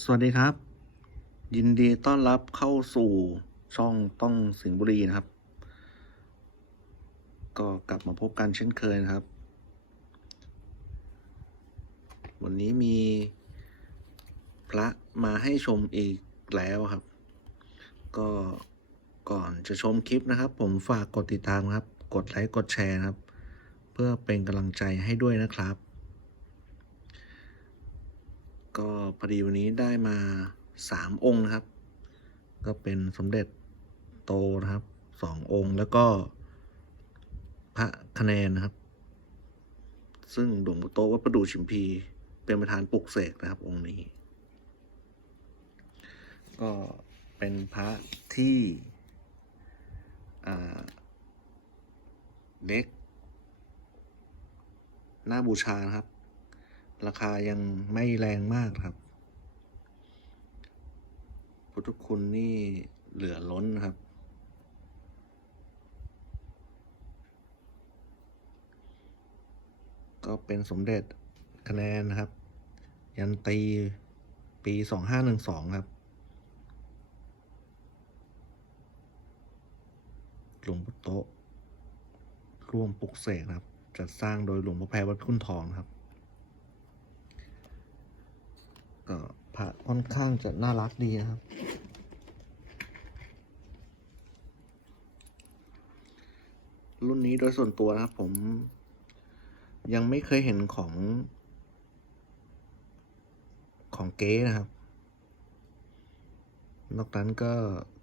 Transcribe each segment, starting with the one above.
สวัสดีครับ ยินดีต้อนรับเข้าสู่ช่องต้องสิงห์บุรีนะครับ ก็กลับมาพบกันเช่นเคยนะครับ วันนี้มีพระมาให้ชมอีกแล้วครับ ก็ก่อนจะชมคลิปนะครับ ผมฝากกดติดตามครับ กดไลค์กดแชร์นะครับ เพื่อเป็นกำลังใจให้ด้วยนะครับ ก็พอดีวันนี้ได้มาสามองค์นะครับ ก็เป็นสมเด็จโตนะครับสององค์แล้วก็พระคะแนนนะครับ ซึ่งหลวงปู่โตวัดประดู่ชิมพี เป็นประธานปลุกเสกนะครับ องค์นี้ ก็เป็นพระที่เล็กน่าบูชานะครับ ราคายังไม่แรงมากครับ พุทธคุณนี่เหลือล้นครับ ก็เป็นสมเด็จคะแนนนะครับ ยันตีปีสองห้าหนึ่งสองครับ หลวงปู่โตร่วมปลุกเสกครับ จัดสร้างโดยหลวงพ่อแพรวัดคุณทองครับ ก็พระค่อนข้างจะน่ารักดีนะครับ รุ่นนี้โดยส่วนตัวนะครับผม ยังไม่เคยเห็นของ ของเก๊นะครับ นอกนั้นก็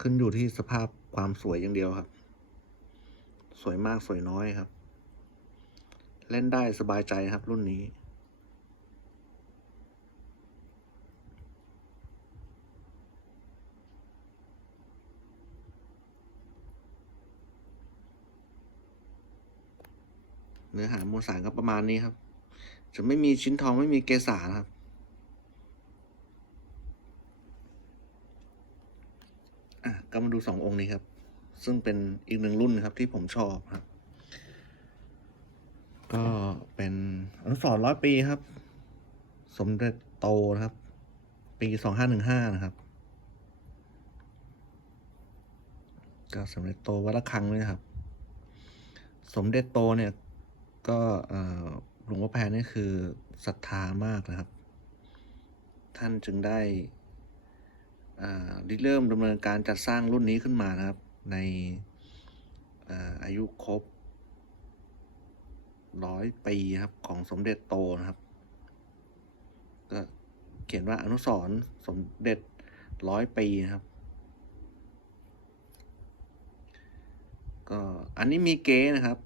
ขึ้นอยู่ที่สภาพความสวยอย่างเดียวครับ สวยมากสวยน้อยครับ เล่นได้สบายใจครับรุ่นนี้ เนื้อหามวลสารก็ประมาณนี้ครับ จะไม่มีชิ้นทองไม่มีเกสานะครับอะก็มาดูสององค์นี้ครับ ซึ่งเป็นอีกหนึ่งรุ่นครับที่ผมชอบครับ ก็เป็นอนุสร์ร้อยปีครับ สมเด็จโตนะครับ ปีสองห้าหนึ่งห้านะครับก็สมเด็จโตวัดระฆังเลยครับ สมเด็จโตเนี่ย ก็หลวงพ่อแพรนี่คือศรัทธามากนะครับ ท่านจึงได้ริเริ่มดำเนินการจัดสร้างรุ่นนี้ขึ้นมานะครับ ในอายุครบร้อยปีครับของสมเด็จโตนะครับ ก็เขียนว่าอนุสรสมเด็จร้อยปีนะครับ ก็อันนี้มีเก๊นะครับ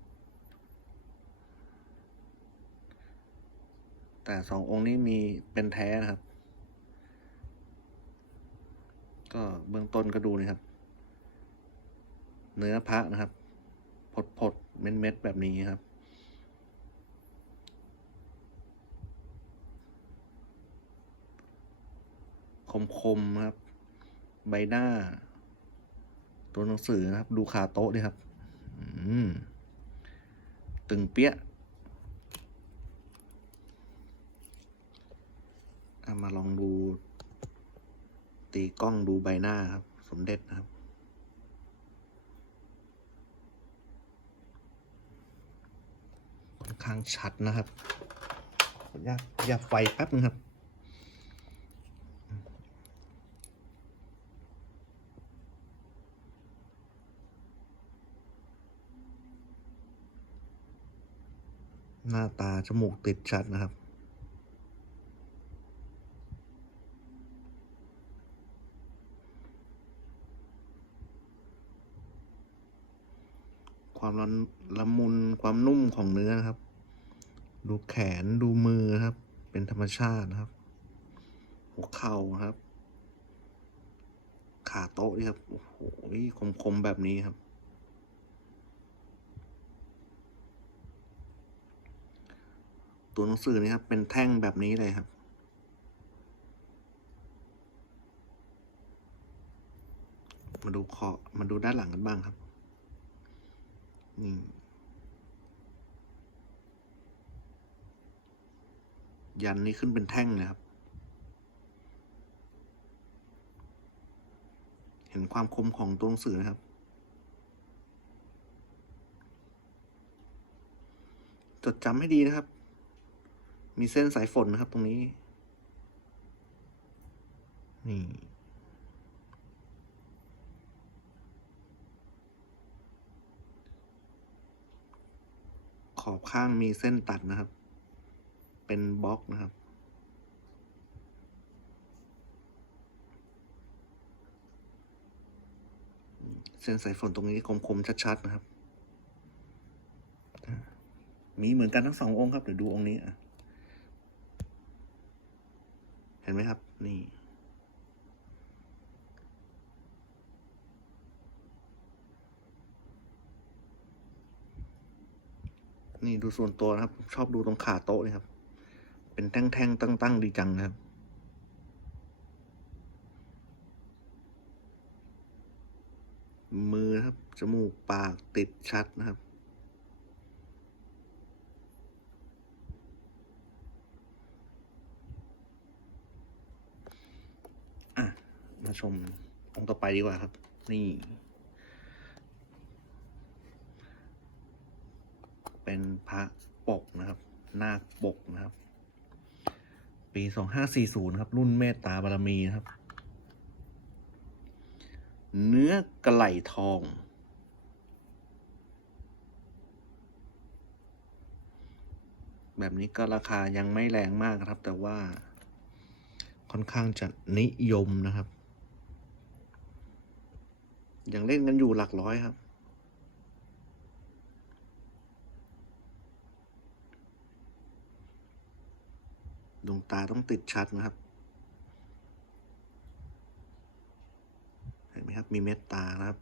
แต่สององค์นี้มีเป็นแท้นะครับ ก็เบื้องต้นก็ดูนะครับ เนื้อพระนะครับผดผดเม็ดเม็ดแบบนี้ครับ คมคมครับ ใบหน้า ตัวหนังสือนะครับ ดูขาโต๊ะดิครับอืมตึงเปี้ย มาลองดู ตีกล้องดูใบหน้าครับ สมเด็จนะครับ ค่อนข้างชัดนะครับออนุญาตขยับไฟแป๊บนึงครับหน้าตาจมูกติดชัดนะครับ ความละละมุนความนุ่มของเนื้อนะครับ ดูแขนดูมือนะครับ เป็นธรรมชาตินะครับ หัวเข่าครับ ขาโต๊ะนี่ครับโอ้โหคมๆแบบนี้ครับ ตัวหนังสือนี่ครับ เป็นแท่งแบบนี้เลยครับมาดูขอมาดูด้านหลังกันบ้างครับ นี่ยันนี้ขึ้นเป็นแท่งนะครับ เห็นความคมของตัวหนังสือนะครับ จดจำให้ดีนะครับ มีเส้นสายฝนนะครับตรงนี้ นี่ ขอบข้างมีเส้นตัดนะครับ เป็นบล็อกนะครับ เส้นสายฝนตรงนี้คมๆชัดๆนะครับ มีเหมือนกันทั้งสององค์ครับ เดี๋ยวดูองค์นี้อะ เห็นไหมครับ นี่ นี่ดูส่วนตัวนะครับ ชอบดูตรงขาโต๊ะนี่ครับ เป็นแท่งๆตั้งๆดีจังนะครับมือครับ จมูกปากติดชัดนะครับ มาชมองค์ต่อไปดีกว่าครับ นี่ เป็นพระปกนะครับ นาคปกนะครับ ปีสองห้าสี่ศูนย์ครับ รุ่นเมตตาบารมีนะครับ เนื้อกระไหลทอง แบบนี้ก็ราคายังไม่แรงมากครับ แต่ว่าค่อนข้างจะนิยมนะครับ ยังเล่นกันอยู่หลักร้อยครับ ดวงตาต้องติดชัดนะครับ เห็นไหมครับ มีเม็ดตานะครับ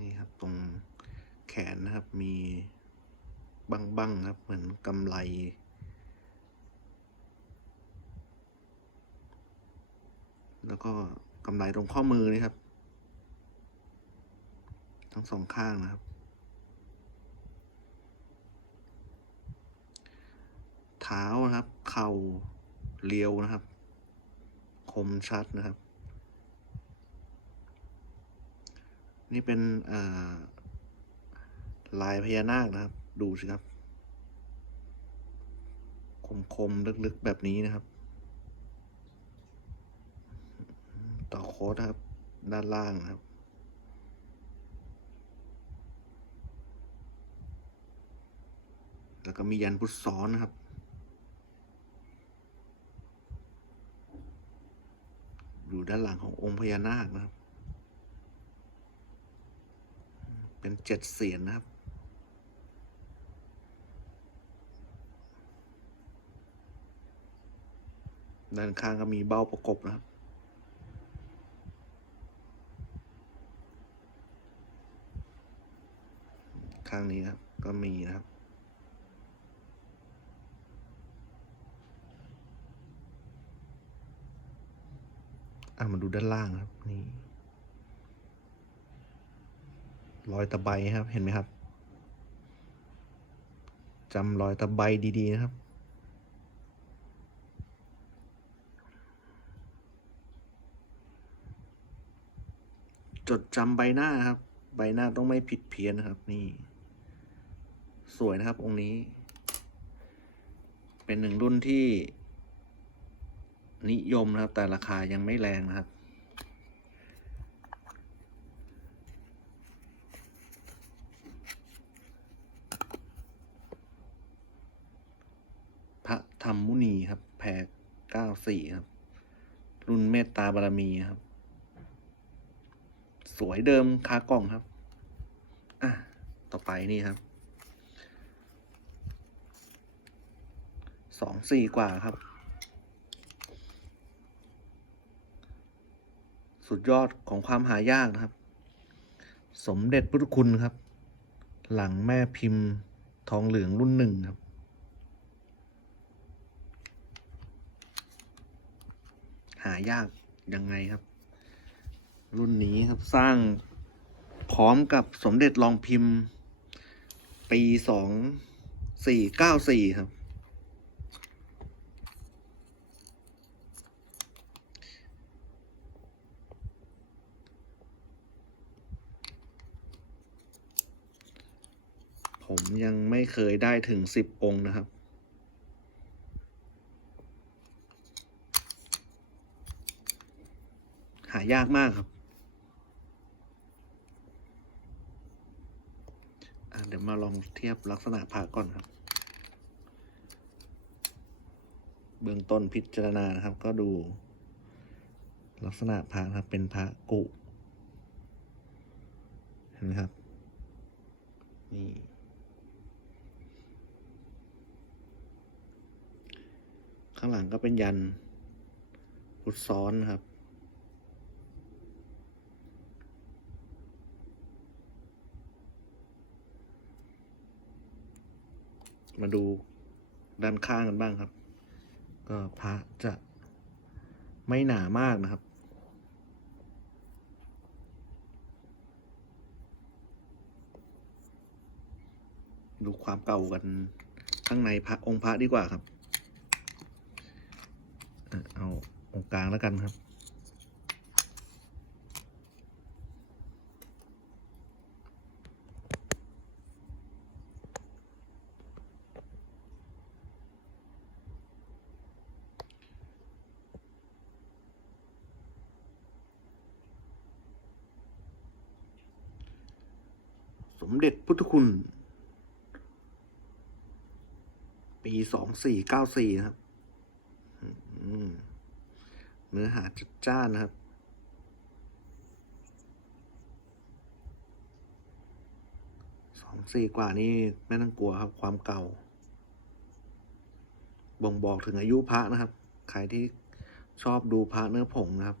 นี่ครับตรงแขนนะครับ มีบังบังๆครับ เหมือนกำไลแล้วก็กำไลตรงข้อมือนี่ครับ ทั้งสองข้างนะครับ เท้านะครับ เข่าเรียวนะครับ คมชัดนะครับ นี่เป็นลายพญานาคนะครับ ดูสิครับคมคมๆลึกๆแบบนี้นะครับ ต่อโค้ดครับ ด้านล่างนะครับแล้วก็มียันพุทธซ้อนนะครับ อยู่ด้านหลังขององค์พญานาคนะครับ เป็นเจ็ดเสียนนะครับ ด้านข้างก็มีเบ้าประกบนะครับข้างนี้ครับก็มีนะครับ อะมาดูด้านล่างครับนี่รอยตะไบครับ เห็นไหมครับจำรอยตะไบดีๆนะครับ จดจำใบหน้าครับ ใบหน้าต้องไม่ผิดเพี้ยนนะครับ นี่ สวยนะครับองค์นี้ เป็นหนึ่งรุ่นที่ นิยมนะครับ แต่ราคายังไม่แรงนะครับ พระธรรมมุนีครับแพรเก้าสี่ครับ รุ่นเมตตาบารมีครับ สวยเดิมคากล่องครับ อะ ต่อไปนี่ครับสองสี่กว่าครับ สุดยอดของความหายากนะครับ สมเด็จพุทธคุณครับ หลังแม่พิมพ์ทองเหลืองรุ่นหนึ่งครับ หายากยังไงครับ รุ่นนี้ครับสร้างพร้อมกับสมเด็จรองพิมพ์ ปีสองสี่เก้าสี่ครับ ผมยังไม่เคยได้ถึงสิบองค์นะครับ หายากมากครับ เดี๋ยวมาลองเทียบลักษณะพระก่อนครับ เบื้องต้นพิจารณานะครับ ก็ดู ลักษณะพระครับ เป็นพระกุ เห็นไหมครับนี่ ข้างหลังก็เป็นยันพุทซ้อนครับ มาดูด้านข้างกันบ้างครับ ก็พระจะไม่หนามากนะครับดูความเก่ากันข้างในพระองค์พระดีกว่าครับ เอาองค์กลางแล้วกันครับ สมเด็จพุทธคุณ ปีสองสี่เก้าสี่นะครับ เนื้อหาจัดจ้านนะครับ สองสี่กว่านี่ไม่ต้องกลัวครับ ความเก่า บ่งบอกถึงอายุพระนะครับ ใครที่ชอบดูพระเนื้อผงนะครับ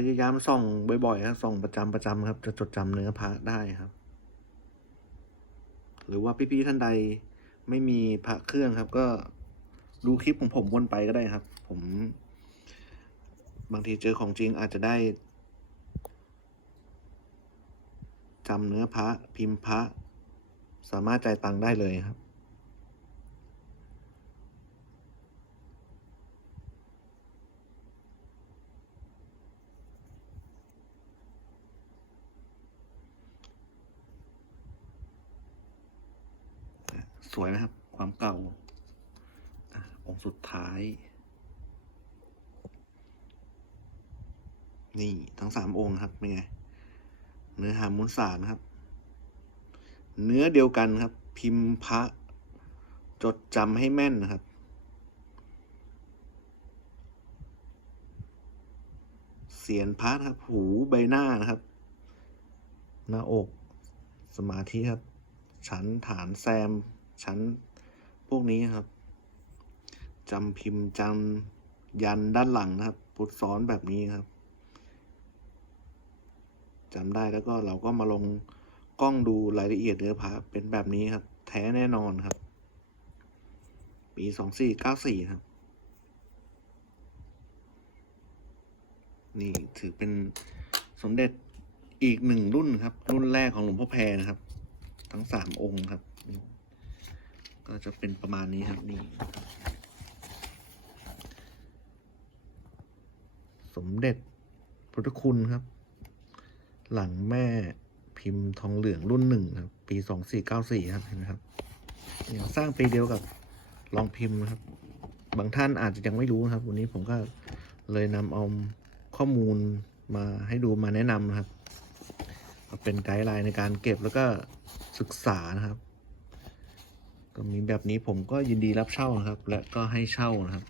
พยายามส่องบ่อยๆครับส่องประจำประจำครับ จะจดจำเนื้อพระได้ครับ หรือว่าพี่ๆท่านใดไม่มีพระเครื่องครับ ก็ดูคลิปของผมวนไปก็ได้ครับ ผม บางทีเจอของจริงอาจจะได้จำเนื้อพระพิมพ์พระ สามารถจ่ายตังค์ได้เลยครับ สวยไหมครับ ความเก่าองค์สุดท้าย นี่ทั้งสามองค์ครับเป็นไง เนื้อหามุนสารนะครับ เนื้อเดียวกันครับ พิมพ์พระจดจำให้แม่นนะครับเสียนพระนะครับ หูใบหน้านะครับ หน้าอก สมาธิครับ ชั้นฐานแซม ชั้นพวกนี้ครับจำพิมพ์จำยันด้านหลังนะครับพุทธซ้อนแบบนี้ครับจำได้แล้วก็เราก็มาลงกล้องดูรายละเอียดเนื้อพระเป็นแบบนี้ครับ แท้แน่นอนครับ ปีสองสี่เก้าสี่ครับ นี่ถือเป็นสมเด็จอีกหนึ่งรุ่นครับ รุ่นแรกของหลวงพ่อแพรนะครับ ทั้งสามองค์ครับ ก็จะเป็นประมาณนี้ครับนี่สมเด็จพุทธคุณครับ หลังแม่พิมพ์ทองเหลืองรุ่นหนึ่งครับ ปีสองสี่เก้าสี่ครับเห็นไหมครับเนี่ยสร้างปีเดียวกับลองพิมพ์นะครับ บางท่านอาจจะยังไม่รู้ครับ วันนี้ผมก็เลยนำเอาข้อมูลมาให้ดูมาแนะนำนะครับ เป็นไกด์ไลน์ในการเก็บแล้วก็ศึกษานะครับ ก็มีแบบนี้ผมก็ยินดีรับเช่านะครับ และก็ให้เช่านะครับ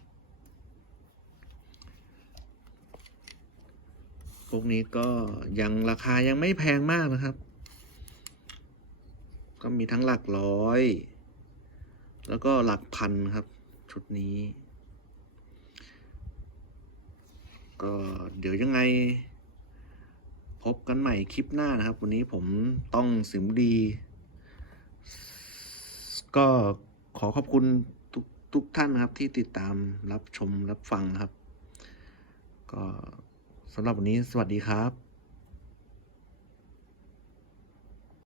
พวกนี้ก็ยังราคายังไม่แพงมากนะครับ ก็มีทั้งหลักร้อย แล้วก็หลักพันครับ ชุดนี้ ก็เดี๋ยวยังไงพบกันใหม่คลิปหน้านะครับ วันนี้ผมต้องสิมดี ก็ขอขอบคุณทุกทุกท่านนะครับ ที่ติดตามรับชมรับฟังนะครับ ก็สำหรับวันนี้สวัสดีครับ